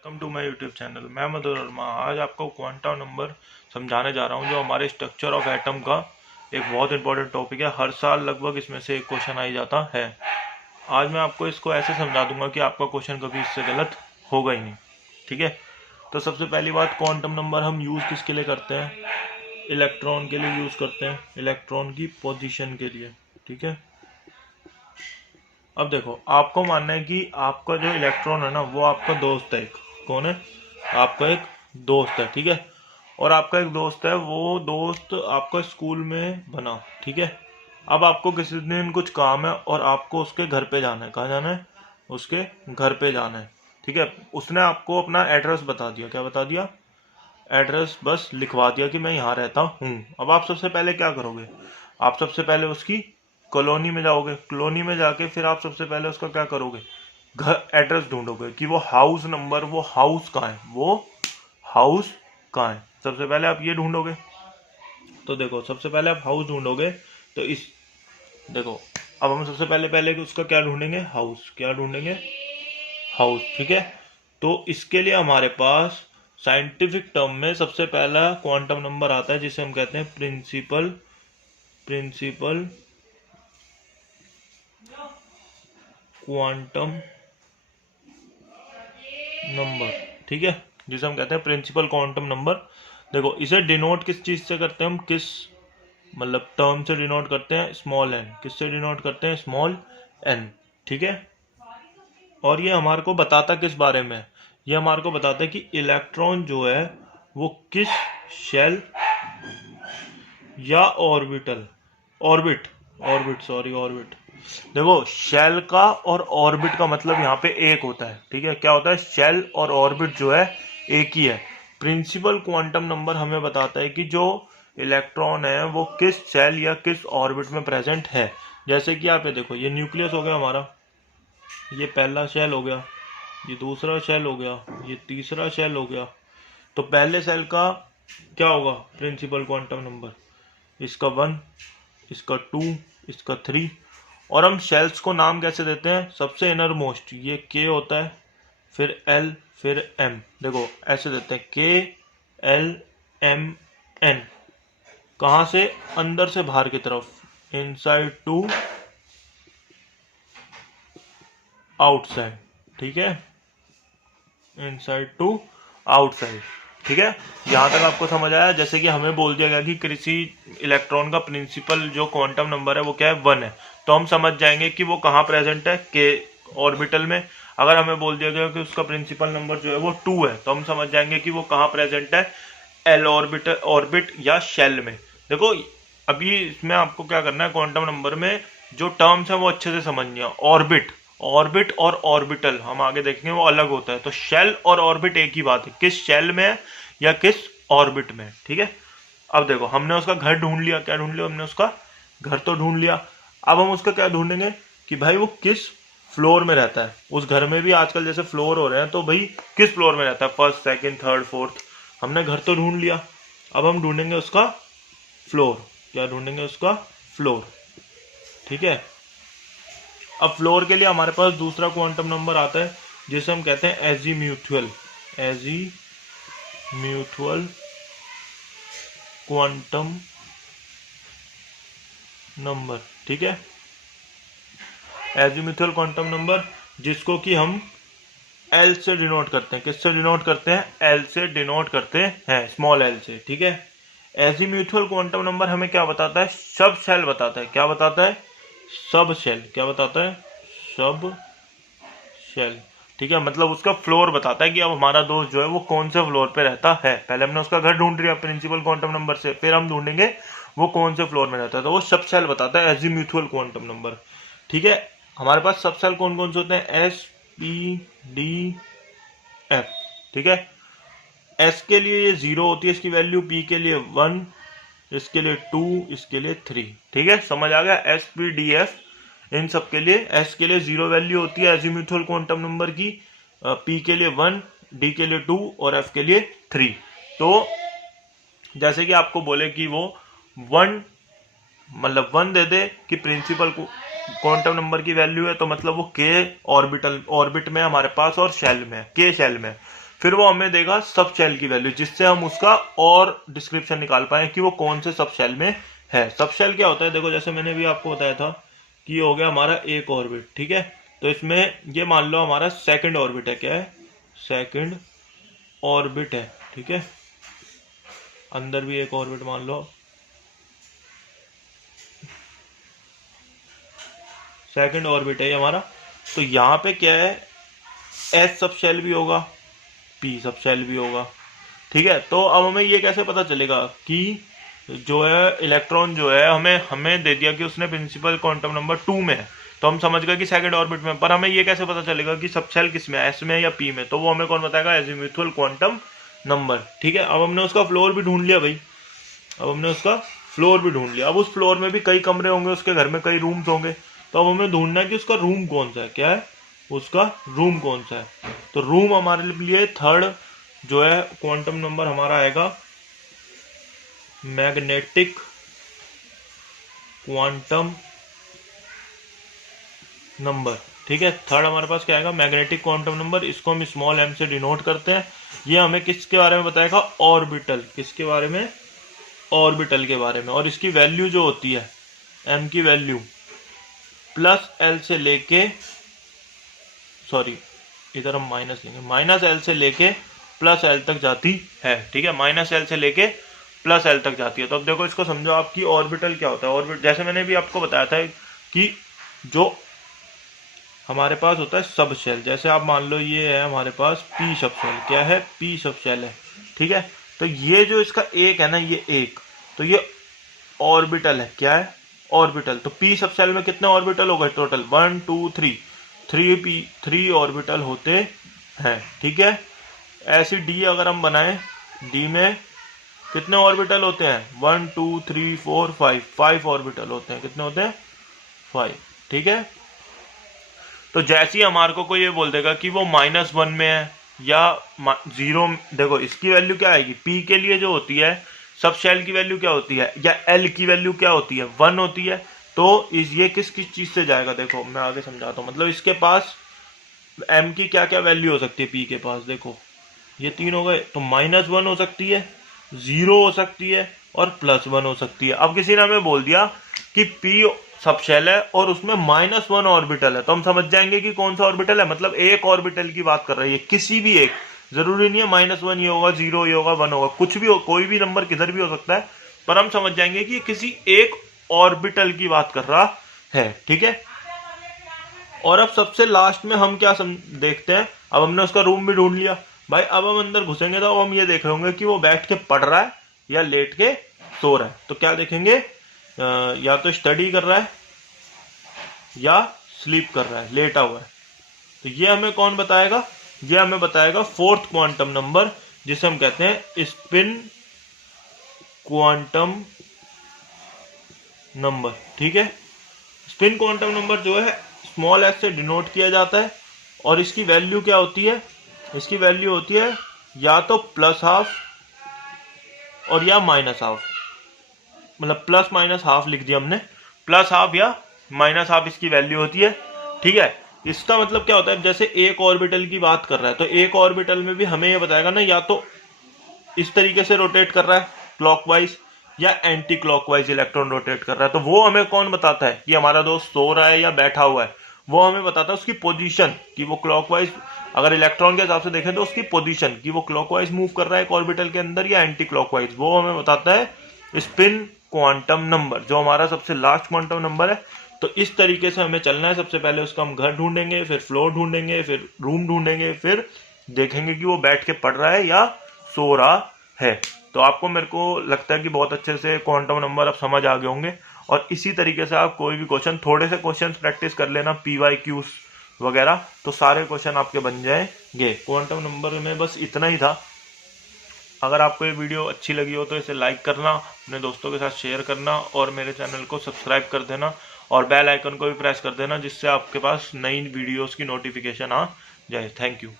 Welcome to my YouTube channel. मैं मधुर वर्मा आज आपको क्वांटम नंबर समझाने जा रहा हूं, जो हमारे स्ट्रक्चर ऑफ एटम का एक बहुत इंपॉर्टेंट टॉपिक है। हर साल लगभग इसमें से एक क्वेश्चन आ ही जाता है। आज मैं आपको इसको ऐसे समझा दूंगा कि आपका क्वेश्चन कभी इससे गलत होगा ही नहीं। ठीक है, तो सबसे पहली बात, क्वांटम नंबर हम यूज़ किसके लिए करते हैं? इलेक्ट्रॉन के लिए यूज़ करते हैं, इलेक्ट्रॉन की पोजिशन के लिए। ठीक है, अब देखो, आपको मानना है कि आपका जो इलेक्ट्रॉन है ना, वो आपका दोस्त है। एक कौन है? आपका एक दोस्त है। ठीक है, और आपका एक दोस्त है, वो दोस्त आपका स्कूल में बना। ठीक है, अब आपको किसी दिन कुछ काम है और आपको उसके घर पे जाना है। कहाँ जाना है? उसके घर पे जाना है। ठीक है, उसने आपको अपना एड्रेस बता दिया। क्या बता दिया? एड्रेस बस लिखवा दिया कि मैं यहाँ रहता हूँ। अब आप सबसे पहले क्या करोगे? आप सबसे पहले उसकी कॉलोनी में जाओगे। कॉलोनी में जाके फिर आप सबसे पहले उसका क्या करोगे? घर एड्रेस ढूंढोगे कि वो हाउस नंबर, वो हाउस कहाँ है, वो हाउस कहाँ है। सबसे पहले आप ये ढूंढोगे। तो देखो, सबसे पहले आप हाउस ढूंढोगे। तो इस देखो, अब हम सबसे पहले पहले उसका क्या ढूंढेंगे? हाउस। क्या ढूंढेंगे? हाउस। ठीक है, तो इसके लिए हमारे पास साइंटिफिक टर्म में सबसे पहला क्वांटम नंबर आता है, जिसे हम कहते हैं प्रिंसिपल क्वांटम नंबर। ठीक है, जिसे हम कहते हैं प्रिंसिपल क्वांटम नंबर। देखो, इसे डिनोट किस चीज से करते हैं हम? किस मतलब टर्म से डिनोट करते हैं? Small N. किससे डिनोट करते हैं? Small n. ठीक है, और ये हमारे को बताता किस बारे में? ये हमारे को बताता है कि इलेक्ट्रॉन जो है वो किस शेल या ऑर्बिट। देखो, शेल का और ऑर्बिट का मतलब यहाँ पे एक होता है। ठीक है, क्या होता है? शेल और ऑर्बिट जो है एक ही है। प्रिंसिपल क्वांटम नंबर हमें बताता है कि जो इलेक्ट्रॉन है वो किस शेल या किस ऑर्बिट में प्रेजेंट है। जैसे कि आप ये देखो, ये न्यूक्लियस हो गया हमारा, ये पहला शेल हो गया, ये दूसरा शेल हो गया, ये तीसरा शेल हो गया। तो पहले शेल का क्या होगा? प्रिंसिपल क्वांटम नंबर, इसका 1, इसका 2, इसका 3। और हम शेल्स को नाम कैसे देते हैं? सबसे इनर मोस्ट ये के होता है, फिर एल, फिर एम। देखो, ऐसे देते हैं के एल एम एन। कहां से? अंदर से बाहर की तरफ, इनसाइड टू आउटसाइड। ठीक है, इनसाइड टू आउटसाइड। ठीक है, यहां तक आपको समझ आया? जैसे कि हमें बोल दिया गया कि किसी इलेक्ट्रॉन का प्रिंसिपल जो क्वांटम नंबर है वो क्या है? 1 है। तो हम समझ जाएंगे कि वो कहाँ प्रेजेंट है? के ऑर्बिटल में। अगर हमें बोल दिया गया कि उसका प्रिंसिपल नंबर जो है वो 2 है, तो हम समझ जाएंगे कि वो कहाँ प्रेजेंट है? एल ऑर्बिट या शेल में। देखो, अभी इसमें आपको क्या करना है? क्वांटम नंबर में जो टर्म्स है वो अच्छे से समझनी है। ऑर्बिट और ऑर्बिटल हम आगे देखेंगे वो अलग होता है। तो शेल और ऑर्बिट एक ही बात है, किस शेल में है या किस ऑर्बिट में। ठीक है, अब देखो, हमने उसका घर ढूंढ लिया। क्या ढूंढ लिया हमने? उसका घर तो ढूंढ लिया। अब हम उसका क्या ढूंढेंगे कि भाई वो किस फ्लोर में रहता है। उस घर में भी आजकल जैसे फ्लोर हो रहे हैं, तो भाई किस फ्लोर में रहता है? First, second, third, fourth. हमने घर तो ढूंढ लिया, अब हम ढूंढेंगे उसका फ्लोर। क्या ढूंढेंगे? उसका फ्लोर। ठीक है, अब फ्लोर के लिए हमारे पास दूसरा क्वांटम नंबर आता है, जिसे हम कहते हैं एजीम्यूथुअल क्वांटम नंबर। ठीक है, एजीम्यूथुअल क्वांटम नंबर, जिसको कि हम एल से डिनोट करते हैं। किससे डिनोट करते हैं? एल से डिनोट करते हैं, स्मॉल एल से। ठीक है, एजीम्यूथुअल क्वांटम नंबर हमें क्या बताता है? सब शेल बताता है। क्या बताता है? सब शेल। क्या बताता है? सब शेल। ठीक है, मतलब उसका फ्लोर बताता है कि अब हमारा दोस्त जो है वो कौन से फ्लोर पे रहता है। पहले हमने उसका घर ढूंढ लिया प्रिंसिपल क्वांटम नंबर से, फिर हम ढूंढेंगे वो कौन से फ्लोर में रहता है। तो वो सब शेल बताता है, एजीम्यूथुअल क्वांटम नंबर। ठीक है, हमारे पास सब शेल कौन कौन से होते हैं? S, P, D, F. ठीक है, एस के लिए ये 0 होती है इसकी वैल्यू, पी के लिए 1, इसके लिए 2, इसके लिए 3। ठीक है, समझ आ गया? एस, पी, डी, एफ, इन सब के लिए एस के लिए 0 वैल्यू होती है एजीम्यूथुअल क्वांटम नंबर की, पी के लिए 1, डी के लिए 2 और एफ के लिए 3। तो जैसे कि आपको बोले कि वो 1 मतलब 1 दे दे कि प्रिंसिपल क्वांटम नंबर की वैल्यू है, तो मतलब वो के ऑर्बिट में हमारे पास और शेल में, के शेल में। फिर वो हमें देगा सब शेल की वैल्यू, जिससे हम उसका और डिस्क्रिप्शन निकाल पाए कि वो कौन से सब शेल में है। सब शेल क्या होता है, देखो जैसे मैंने भी आपको बताया था कि ये हो गया हमारा एक ऑर्बिट, ठीक है। तो इसमें ये मान लो हमारा सेकंड ऑर्बिट है, क्या है, सेकंड ऑर्बिट है, ठीक है। अंदर भी एक ऑर्बिट मान लो, सेकंड ऑर्बिट है ये हमारा। तो यहाँ पे क्या है, एस सब शेल भी होगा, पी सब शेल भी होगा, ठीक है। तो अब हमें ये कैसे पता चलेगा कि जो है इलेक्ट्रॉन जो है हमें दे दिया कि उसने प्रिंसिपल क्वांटम नंबर 2 में है, तो हम समझ गए कि सेकंड ऑर्बिट में। पर हमें ये कैसे पता चलेगा कि सब शेल किस में है, एस में या पी में, तो वो हमें कौन बताएगा, एजीमुथल क्वांटम नंबर, ठीक है। अब हमने उसका फ्लोर भी ढूंढ लिया भाई, अब हमने उसका फ्लोर भी ढूंढ लिया। अब उस फ्लोर में भी कई कमरे होंगे, उसके घर में कई रूम्स होंगे, तो अब हमें ढूंढना है कि उसका रूम कौन सा है, क्या है, उसका रूम कौन सा है। तो रूम हमारे लिए थर्ड जो है क्वांटम नंबर हमारा आएगा मैग्नेटिक क्वांटम नंबर, ठीक है। थर्ड हमारे पास क्या आएगा, मैग्नेटिक क्वांटम नंबर। इसको हम स्मॉल m से डिनोट करते हैं। ये हमें किसके बारे में बताएगा, ऑर्बिटल, किसके बारे में, ऑर्बिटल के बारे में। और इसकी वैल्यू जो होती है m की वैल्यू प्लस l से लेके, सॉरी इधर हम माइनस लेंगे, माइनस l से लेके प्लस l तक जाती है, ठीक है। माइनस l से लेके प्लस l तक जाती है। तो अब देखो इसको समझो आपकी ऑर्बिटल क्या होता है। ऑर्बिट जैसे मैंने भी आपको बताया था कि जो हमारे पास होता है सब शेल, जैसे आप मान लो ये है हमारे पास पी सब शेल, क्या है, पी सब शेल है, ठीक है। तो ये जो इसका एक है ना, ये एक, तो ये ऑर्बिटल है, क्या है, ऑर्बिटल। तो पी सब शेल में कितने ऑर्बिटल हो गए टोटल, 1 2 3, 3 ऑर्बिटल होते हैं, ठीक है। ऐसी डी अगर हम बनाएं, डी में कितने ऑर्बिटल होते हैं, 1 2 3 4 5 ऑर्बिटल होते हैं, कितने होते हैं, 5, ठीक है। तो जैसे ही हमारे को कोई ये बोल देगा कि वो -1 में है या 0, देखो इसकी वैल्यू क्या आएगी, पी के लिए जो होती है सब शेल की वैल्यू क्या होती है, या एल की वैल्यू क्या होती है, 1 होती है। तो ये किस किस चीज से जाएगा, देखो मैं आगे समझाता हूँ। मतलब इसके पास एम की क्या क्या वैल्यू हो सकती है, पी के पास देखो ये 3 हो गए, तो -1 हो सकती है, 0 हो सकती है और +1 हो सकती है। अब किसी ने हमें बोल दिया कि पी सब शेल है और उसमें -1 ऑर्बिटल है, तो हम समझ जाएंगे कि कौन सा ऑर्बिटल है, मतलब एक ऑर्बिटल की बात कर रही है, किसी भी एक, जरूरी नहीं है -1 ये होगा, 0 ये होगा, 1 होगा, कुछ भी हो, कोई भी नंबर किधर भी हो सकता है, पर हम समझ जाएंगे कि किसी एक ऑर्बिटल की बात कर रहा है, ठीक है। और अब सबसे लास्ट में हम क्या देखते हैं, अब हमने उसका रूम भी ढूंढ लिया भाई। अब हम अंदर घुसेंगे तो हम ये देख रहे होंगे कि वो बैठ के पढ़ रहा है या लेट के सो रहा है। तो क्या देखेंगे, या तो स्टडी कर रहा है या स्लीप कर रहा है, लेटा हुआ है। तो ये हमें कौन बताएगा, ये हमें बताएगा फोर्थ क्वांटम नंबर, जिसे हम कहते हैं स्पिन क्वांटम नंबर, ठीक है। स्पिन क्वांटम नंबर जो है स्मॉल s से डिनोट किया जाता है। और इसकी वैल्यू क्या होती है, इसकी वैल्यू होती है या तो +½ और या -½ मतलब +- लिख दिया हमने, +½ या -½ इसकी वैल्यू होती है, ठीक है। इसका मतलब क्या होता है, जैसे एक ऑर्बिटल की बात कर रहा है तो एक ऑर्बिटल में भी हमें ये बताएगा ना, या तो इस तरीके से रोटेट कर रहा है क्लॉकवाइज या एंटी क्लॉकवाइज इलेक्ट्रॉन रोटेट कर रहा है। तो वो हमें कौन बताता है कि हमारा दोस्त सो रहा है या बैठा हुआ है, वो हमें बताता है उसकी पोजीशन, कि वो क्लॉकवाइज, अगर इलेक्ट्रॉन के हिसाब से देखें तो उसकी पोजीशन, कि वो क्लॉकवाइज मूव कर रहा है एक ऑर्बिटल के अंदर या एंटी क्लॉकवाइज, वो हमें बताता है स्पिन क्वांटम नंबर, जो हमारा सबसे लास्ट क्वांटम नंबर है। तो इस तरीके से हमें चलना है। सबसे पहले उसका हम घर ढूंढेंगे, फिर फ्लोर ढूंढेंगे, फिर रूम ढूंढेंगे, फिर देखेंगे कि वो बैठ के पढ़ रहा है या सो रहा है। तो आपको, मेरे को लगता है कि बहुत अच्छे से क्वांटम नंबर अब समझ आ गए होंगे। और इसी तरीके से आप कोई भी क्वेश्चन, थोड़े से क्वेश्चन प्रैक्टिस कर लेना, PYQs वगैरह, तो सारे क्वेश्चन आपके बन जाएंगे। क्वांटम नंबर में बस इतना ही था। अगर आपको ये वीडियो अच्छी लगी हो तो इसे लाइक करना, अपने दोस्तों के साथ शेयर करना और मेरे चैनल को सब्सक्राइब कर देना और बेल आइकन को भी प्रेस कर देना, जिससे आपके पास नई वीडियोस की नोटिफिकेशन आ जाए। Thank you.